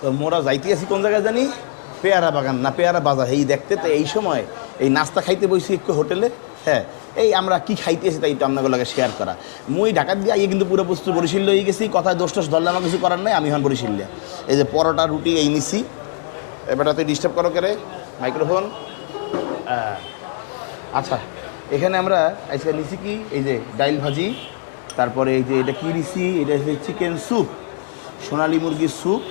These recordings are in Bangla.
তো মোরা যাইতে আছি কোন জায়গায় জানি? পেয়ারা বাগান। না, পেয়ারা বাজার। এই দেখতে তো এই সময় এই নাস্তা খাইতে বসি একটু হোটেলে। হ্যাঁ এই আমরা কি খাইতেছি তাই একটু আপনাদের শেয়ার করা। মুই ঢাকা দিয়ে আইয়ে কিন্তু পুরো প্রস্তুত বরিশিল হয়ে গেছি, কথায় দোষ টোষ ধরলে আমার কিছু করার নাই, আমি হন বরিশিল্লে এই যে পরোটা, রুটি এই নিছি। এবারটা তুই ডিস্টার্ব করো করে মাইক্রোফোন আচ্ছা এখানে আমরা আজকে নিছি কি? এই যে ডাইল ভাজি, তারপরে এই যে এটা কি নিছি? এটা চিকেন স্যুপ সোনালি মুরগির স্যুপ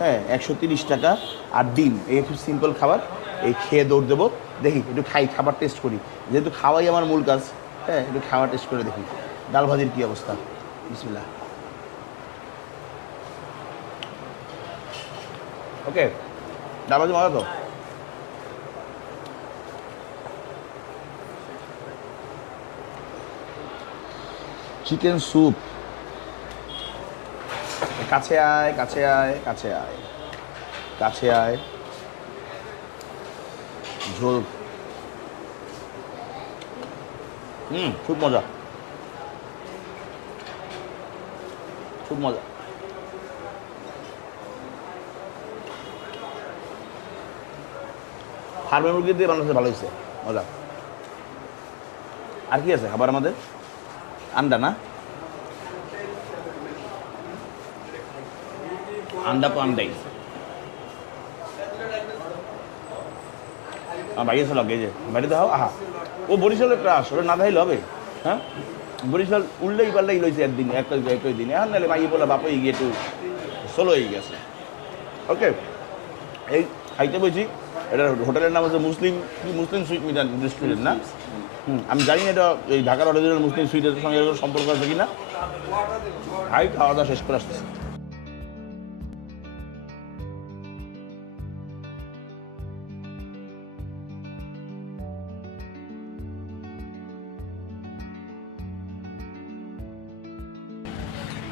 হ্যাঁ একশো তিরিশ টাকা আর ডিম। এই একটু সিম্পল খাবার। এই খেয়ে দৌড় দেবো। দেখি, একটু খাই, খাবার টেস্ট করি। যেহেতু খাওয়াই আমার মূল কাজ হ্যাঁ একটু খাবার টেস্ট করে দেখি। ডাল ভাজির কী অবস্থা? বিসমিল্লাহ। ওকে ডাল ভাজি মজা তো? চিকেন স্যুপ কাছে আয় কাছে আয় কাছে আয়। কাছে আয়। ঝোল। হুম, খুব মজা। খুব মজা। ফার্মের মুরগি দিয়ে বানাচ্ছে ভালো হয়েছে। মজা। আর কি আছে খাবার আমাদের? আন্ডা না? আমার বাইরে লাগে যে বাড়িতে হাও আহা। ও বরিশালের ক্রাস ওটা না খাইলে হবে। হ্যাঁ? বরিশাল উল্লেই পাল্লেই লইছে একদিন একই একই দিন। এখন নাহলে মাইয়ে বলে, বাপ গিয়ে একটু সোলো হয়ে গেছে। ওকে এই খাইতে বলছি এটা হোটেলের নাম হচ্ছে মুসলিম, কি মুসলিম সুইট মিটার রেস্টুরেন্ট না? হুম, আমি জানি না এটা, এই ঢাকার অরিজিনাল মুসলিম সুইটের সঙ্গে সম্পর্ক আছে কি না খাই খাওয়া দাওয়া শেষ করে আসতেছি।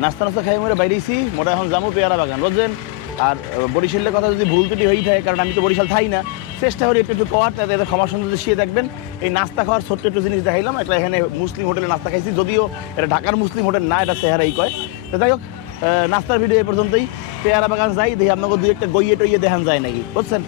নাস্তা নাস্তা খাই মরে বাইরেছি মোটা এখন যাব পেয়ারা বাগান বুঝলেন আর বরিশালের কথা যদি ভুল ত্রুটি হয়েই থাকে, কারণ আমি তো বরিশাল থাই না, চেষ্টা করি একটু একটু কওয়ার তাতে এদের ক্ষমা সুন্দর শিয়ে দেখবেন। এই নাস্তা খাওয়ার ছোট্ট একটু জিনিস দেখাইলাম, একটা এখানে মুসলিম হোটেলে নাস্তা খাইছি, যদিও এটা ঢাকার মুসলিম হোটেল না, এটা চেহারাই কয়। তো যাই হোক নাস্তার ভিডিও এ পর্যন্তই। পেয়ারা বাগান যাই, দেখি আপনাকে দুই একটা গইয়ে টইয়ে দেখান যায় নাকি, বুঝছেন?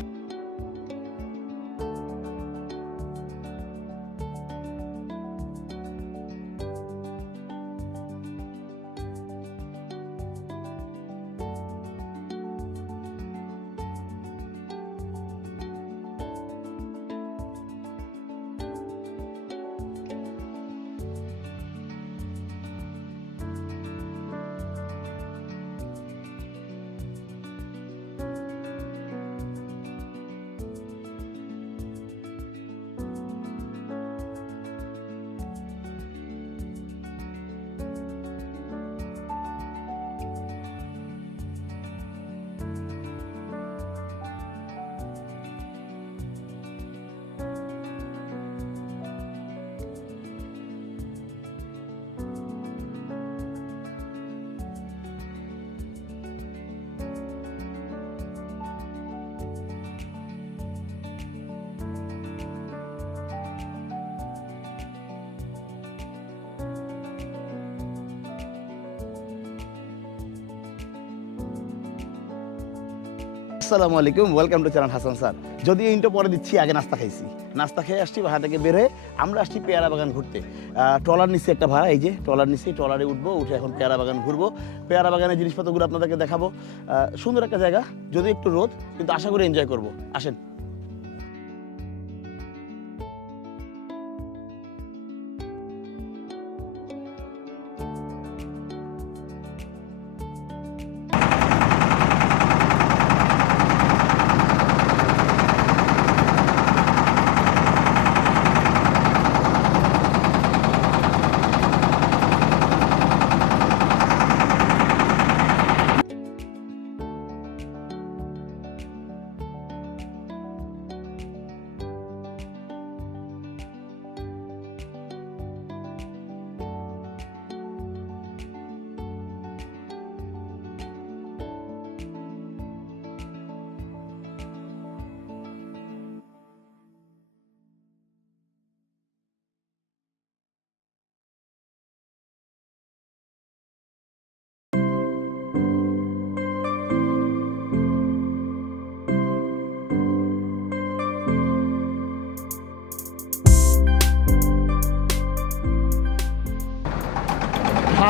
আসসালামু আলাইকুম welcome to channel Hasan sir যদি ইন্টো পরে দিচ্ছি, আগে নাস্তা খাইছি। নাস্তা খেয়ে আসছি ভাড়া থেকে বের হয়ে আমরা আসছি পেয়ারা বাগান ঘুরতে। ট্রলার নিচে একটা ভাড়া, এই যে ট্রলার নিচে ট্রলারে উঠবো, উঠে এখন পেয়ারা বাগান ঘুরবো। পেয়ারা বাগানের জিনিসপত্রগুলো আপনাদেরকে দেখাবো। সুন্দর একটা জায়গা যদি একটু রোদ, কিন্তু আশা করি এনজয় করব। আসেন।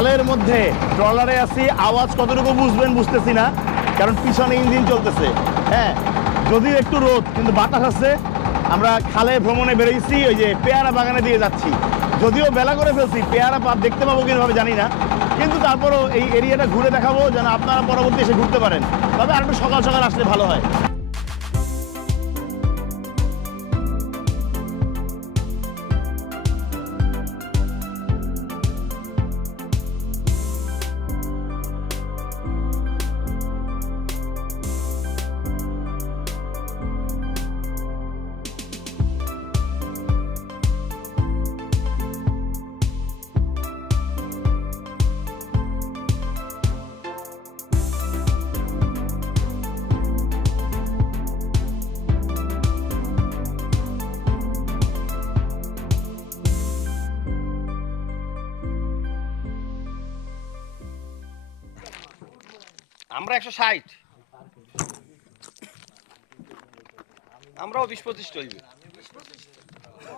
খালের মধ্যে ট্রলারে আছি, আওয়াজ কতটুকু বুঝবেন বুঝতেছি না, কারণ পিছনে ইঞ্জিন চলতেছে। হ্যাঁ যদিও একটু রোদ, কিন্তু বাতাস আছে। আমরা খালে ভ্রমণে বেরিয়েছি, ওই যে পেয়ারা বাগানে দিয়ে যাচ্ছি। যদিও বেলা করে ফেলছি, পেয়ারা পা দেখতে পাবো কীভাবে জানি না। কিন্তু তারপরও এই এরিয়াটা ঘুরে দেখাবো, যেন আপনারা পরবর্তী এসে ঘুরতে পারেন। তবে আর একটু সকাল সকাল আসলে ভালো হয়। একশো ষাট। আমরাও বিশ পঁচিশ চলবে।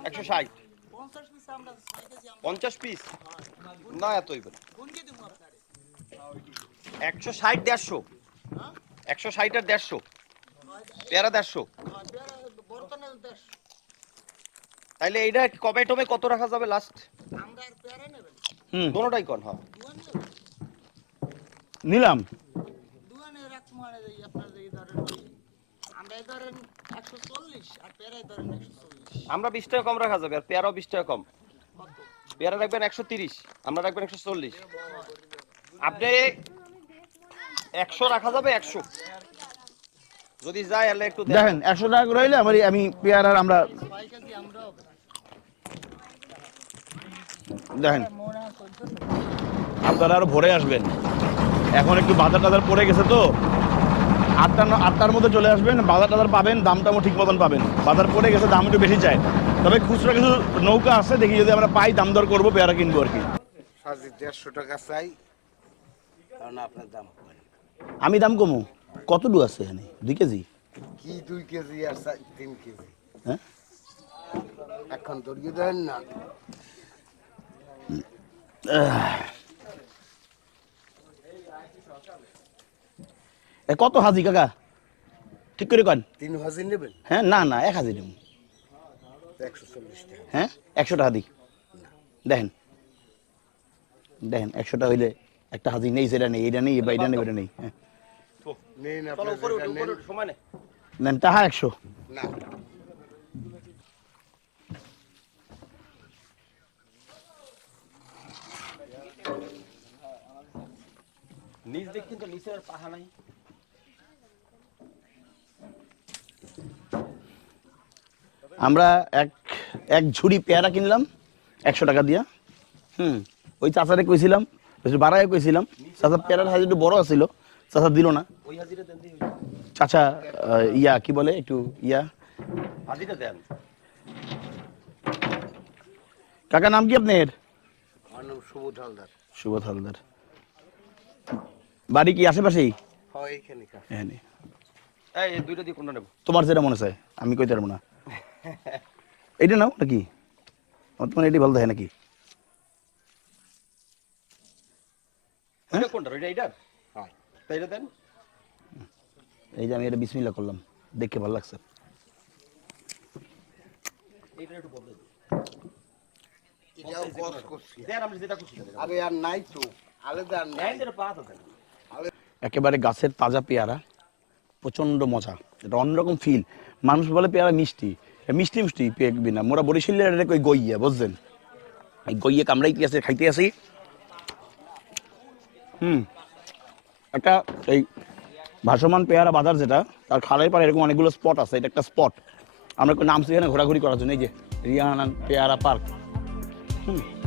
একশো ষাট। পঞ্চাশ পিস? না এত একশো ষাট দেড়শো। একশো ষাট আর দেড়শো। পেয়ারা দেড়শো। তাইলে এইটা কবে টবে কত রাখা যাবে লাস্ট হুম দোনোটাই কন হ্যাঁ। নিলাম দুয়ানে রাখব আর এই আপনার এই ধরেন ওই আমরা এই ধরেন একশো চল্লিশ আর পেয়ারাই ধরেন একশো চল্লিশ আমরা বিশ টাকা কম রাখা যাবে আর পেয়ারাও বিশ টাকা কম। পেয়ারা রাখবেন একশো তিরিশ আমরা রাখবেন একশো চল্লিশ। আপনি একশো রাখা যাবে একশো। যদি যায় তাহলে একটু দেখেন একশো টাকা রইলে আমার আমি পেয়ারার আমরা দেখেন। আপনারা আরও ভোরে আসবেন। এখন একটু বাজার টাজার পড়ে গেছে তো। আটটা ন- আটটার মধ্যে চলে আসবেন বাজার টাজার পাবেন দামটাও ঠিক মতন পাবেন। বাজার পড়ে গেছে দাম একটু বেশি চাই। তবে খুচরা কিছু নৌকা আছে দেখি যদি আমরা পাই দাম দর করব পেয়ারা কিনবো আর কি। দেড়শো টাকা চাই। কারণ আপনার দাম আমি দাম কমু? কত ডু আছে এখানে? দুই কেজি? কি দুই কেজি আর তিন কেজি। হ্যাঁ? এখন দেন না। কত হাজি কাকা? ঠিক করে কন। তিন হাজি নেবেন? হ্যাঁ না না এক হাজি টাকা হ্যাঁ একশো টাকা দিই দেখেন। দেখেন একশো টাকা হইলে একটা হাজি নেই সেটা নেই এটা নেই বা এটা নেই এটা নেই হ্যাঁ। নেন টাকা একশো। নিচ দিক কিন্তু নিচে আর পাহা নাই। আমরা এক এক ঝুড়ি পেয়ারা কিনলাম একশো টাকা দিয়া। হুম ওই চাচারে কইছিলাম বাড়ায় কইছিলাম চাচা পেয়ারার হাজি একটু বড় আছিল চাচা দিল না। হাজিরা চাচা ইয়া কি বলে একটু ইয়া? দেন। কাকা নাম কি আপনার? আমার নাম সুবোধ হালদার। সুবোধ হালদার। বাড়ি কি আশেপাশেই? হয় এইখানে কাজ এখানে। এই এই দুইটা দিয়ে কোনটা নেব? তোমার যেটা মনে চায় আমি কইতে পারব না। এইটা নাও নাকি আমার তোমার এটি ভালো দেখে নাকি? হয়। এই যে আমি এটা বিসমিল্লা করলাম। দেখে ভালো লাগছে। একেবারে গাছের তাজা পেয়ারা। প্রচণ্ড মজা। এটা অন্যরকম ফিল মানুষ বলে পেয়ারা মিষ্টি। মিষ্টি মিষ্টি পেকবি না। মোরা বরিশালের এটা কই গইয়া, বুঝছেন? এই গইয়া কামড়াইতে আছে, খাইতে আছি। হুম। একটা এই ভাসমান পেয়ারা বাজার যেটা, তার খালের পাড়ে এরকম অনেকগুলো স্পট আছে, এটা একটা স্পট আমরা নামছি এখানে ঘোরাঘুরি করার জন্য, এই যে রিয়ানান পেয়ারা পার্ক। হুম।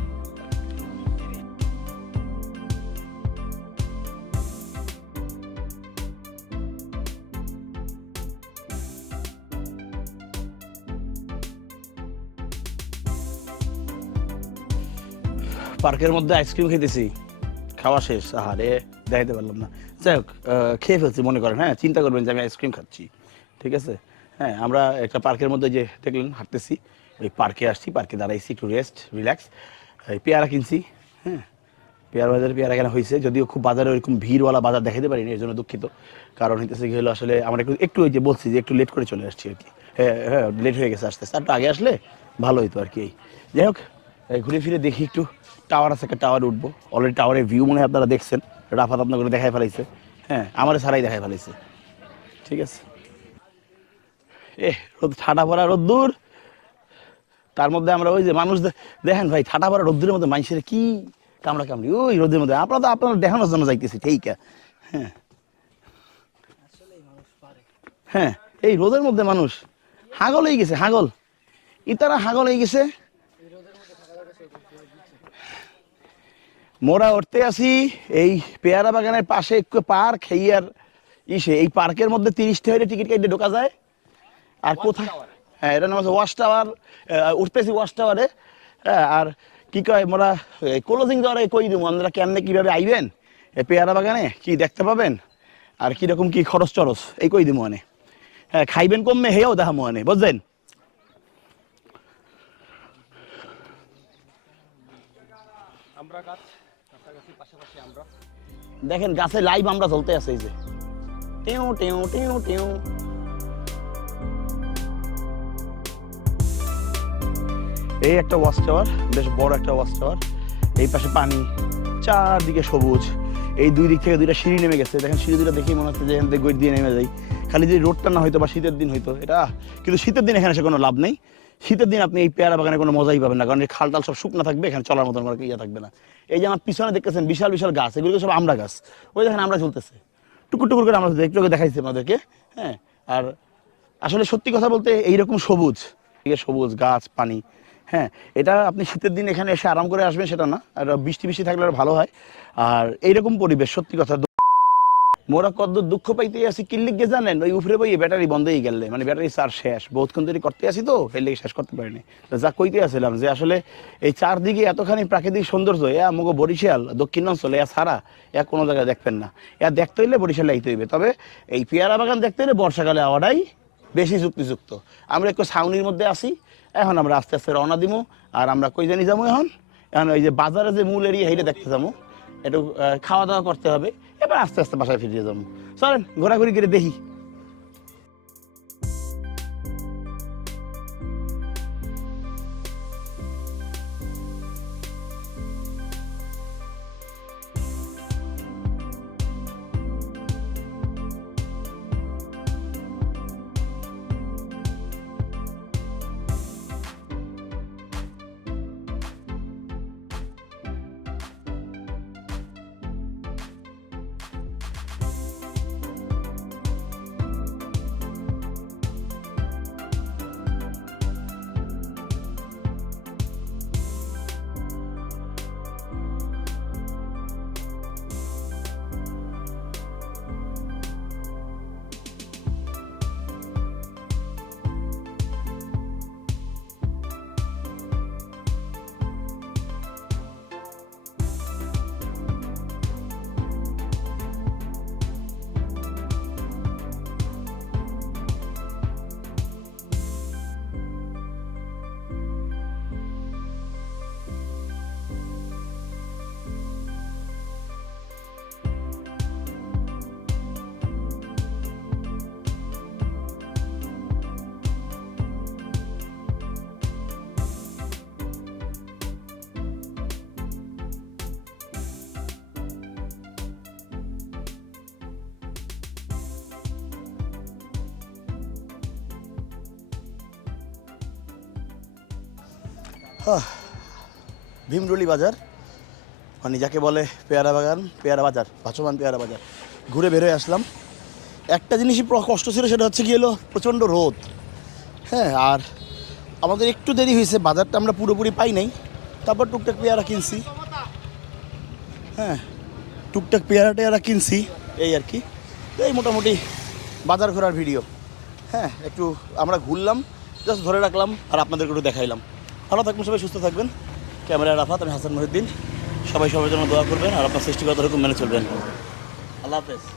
পার্কের মধ্যে আইসক্রিম খেতেছি খাওয়া শেষ, আহারে, দেখাইতে পারলাম না। যাই হোক খেয়ে ফেলছি মনে করেন হ্যাঁ চিন্তা করবেন যে আমি আইসক্রিম খাচ্ছি। ঠিক আছে? হ্যাঁ আমরা একটা পার্কের মধ্যে যে দেখলেন, হাঁটতেছি। ওই পার্কে আসছি, পার্কে দাঁড়াইছি, একটু রেস্ট রিল্যাক্স এই পেয়ারা কিনছি হ্যাঁ। পেয়ারা বাজারে পেয়ারা কেনা হয়েছে যদিও খুব বাজারে ওইরকম ভিড়ওয়ালা বাজার দেখাতে পারিনি এর জন্য দুঃখিত। কারণ হইতেছে কি হলো, আসলে আমরা একটু একটু ওই যে বলছি যে একটু লেট করে চলে আসছি আর কি। হ্যাঁ হ্যাঁ লেট হয়ে গেছে আসতে আসতে। আগে আসলে ভালো হতো আর কি। এই, যাই হোক ঘুরে ফিরে দেখি একটু টাওয়ার আছে, একটা টাওয়ারে উঠবো। অলরেডি টাওয়ারের ভিউ মনে হয় আপনারা দেখছেন। রাফাত আপনাকে দেখাই ফেলাইছে। হ্যাঁ আমার সারাই দেখাই ফেলাইছে। ঠিক আছে। এ, রোদ ঠাটা পড়া রোদ্দুর তার মধ্যে আমরা ওই যে মানুষ দেখেন ভাই ঠাটা পড়া রোদ্দুরের মধ্যে মানুষের কি কামড়া কামড়ি ওই রোদের মধ্যে আপনারা তো আপনারা দেখানোর জন্য যাইতেছি, ঠিক হ্যাঁ। হ্যাঁ এই রোদের মধ্যে মানুষ হাগল হয়ে গেছে, হাগল। ইতারা হাগল হয়ে গেছে। মোরা উঠতে আসি এই পেয়ারা বাগানের পাশে একটু পার্ক হেয়ার ইসে এই পার্কের মধ্যে তিরিশ টাকা টিকিট কেটে ঢোকা যায়। আর কোথায় হ্যাঁ এটা নাম হচ্ছে ওয়াশ টাওয়ার উঠতেছি ওয়াশ টাওয়ারে হ্যাঁ আর কি কয় মোরা ক্লোজিং দেওয়ারে কই দিব? আপনারা কেমনে কীভাবে আইবেন? এই পেয়ারা বাগানে? কি দেখতে পাবেন? আর কীরকম কি খরচ টরচ? এই কই দিব মানে? হ্যাঁ খাইবেন কমবে হেও দেখা মানে বুঝলেন আমরা দেখেন গাছে লাইভ আমরা চলতে আছে এই যে। টেউ টেউ টেউ টেউ। এই একটা ওয়াচ টাওয়ার বেশ বড় একটা ওয়াচ টাওয়ার এই পাশে পানি, চারদিকে সবুজ। এই দুই দিক থেকে দুইটা সিঁড়ি নেমে গেছে। দেখেন সিঁড়ি দুটো দেখেই মনে হচ্ছে যে এখান থেকে গইট দিয়ে নেমে যাই। খালি যদি রোডটা না হয়তো বা শীতের দিন হয়তো এটা কিন্তু শীতের দিন এখানে এসে কোনো লাভ নেই। শীতের দিন আপনি এই পেয়ারা বাগানে কোনো মজাই পাবেন না, কারণ এই খাল সব শুকনো থাকবে, এখানে চলার মতন কোনো ইয়ে থাকবে না। এই যে আমার পিছনে দেখতেছেন বিশাল বিশাল গাছ এগুলো সব আমরা গাছ। ওই দেখেন আমরা চলতেছে। টুকুর টুকুর করে আমরা। একটু দেখাইছি আপনাদেরকে হ্যাঁ? আর আসলে সত্যি কথা বলতে এইরকম সবুজ সবুজ গাছ, পানি হ্যাঁ? এটা আপনি শীতের দিন এখানে এসে আরাম করে আসবেন, সেটা না। আর বৃষ্টি বৃষ্টি থাকলে ভালো হয়। আর এইরকম পরিবেশ, সত্যি কথা মোরা কত দুঃখ পাইতে আসি কিল্লিক গে জানেন? ওই উপরে বই ব্যাটারি বন্ধ হয়ে গেলে মানে ব্যাটারি চার্জ শেষ। বহুতক্ষণ ধরে করতে আসি তো লেগে শেষ করতে পারিনি। যা কইতে আসছিলাম যে আসলে এই চারদিকে এতখানি প্রাকৃতিক সৌন্দর্য, এ আমাকে বরিশাল, দক্ষিণ অঞ্চলে, এ ছাড়া এ কোনো জায়গায় দেখবেন না। এ দেখতে হইলে বরিশাল আইতে হইবে। তবে এই পেয়ারা বাগান দেখতে হলে বর্ষাকালে আওয়াটাই বেশি যুক্তিযুক্ত। আমরা একটু ছাউনির মধ্যে আসি, এখন আমরা আস্তে আস্তে রওনা দিমু, আর আমরা কই জানি যাব এখন? এখন ওই যে বাজারে যে মূল এরিয়া হেঁটে দেখতে যাব একটু খাওয়া দাওয়া করতে হবে। এবার আস্তে আস্তে বাসায় ফিরিয়ে যাব চলেন ঘোরাঘুরি করে দেখি। ভীমরুলি বাজার মানে যাকে বলে পেয়ারা বাগান, পেয়ারা বাজার ভাসমান পেয়ারা বাজার। ঘুরে বেরোয় আসলাম। একটা জিনিসই কষ্ট ছিল, সেটা হচ্ছে কি হলো, প্রচণ্ড রোদ। হ্যাঁ আর আমাদের একটু দেরি হয়েছে, বাজারটা আমরা পুরোপুরি পাই নাই। তারপর টুকটাক পেয়ারা কিনছি। হ্যাঁ টুকটাক পেয়ারা টেয়ারা কিনছি, এই আর কি। এই মোটামুটি বাজার ঘোরার ভিডিও। হ্যাঁ একটু আমরা ঘুরলাম জাস্ট ধরে রাখলাম, আর আপনাদেরকে একটু দেখাইলাম। ভালো থাকবেন, সবাই সুস্থ থাকবেন। ক্যামেরা রাফাত, আমি হাসান মহিউদ্দিন। সবাই সবার জন্য দোয়া করবেন আর আপনার সৃষ্টিগত রকম মেনে চলবেন। আল্লাহ হাফেজ।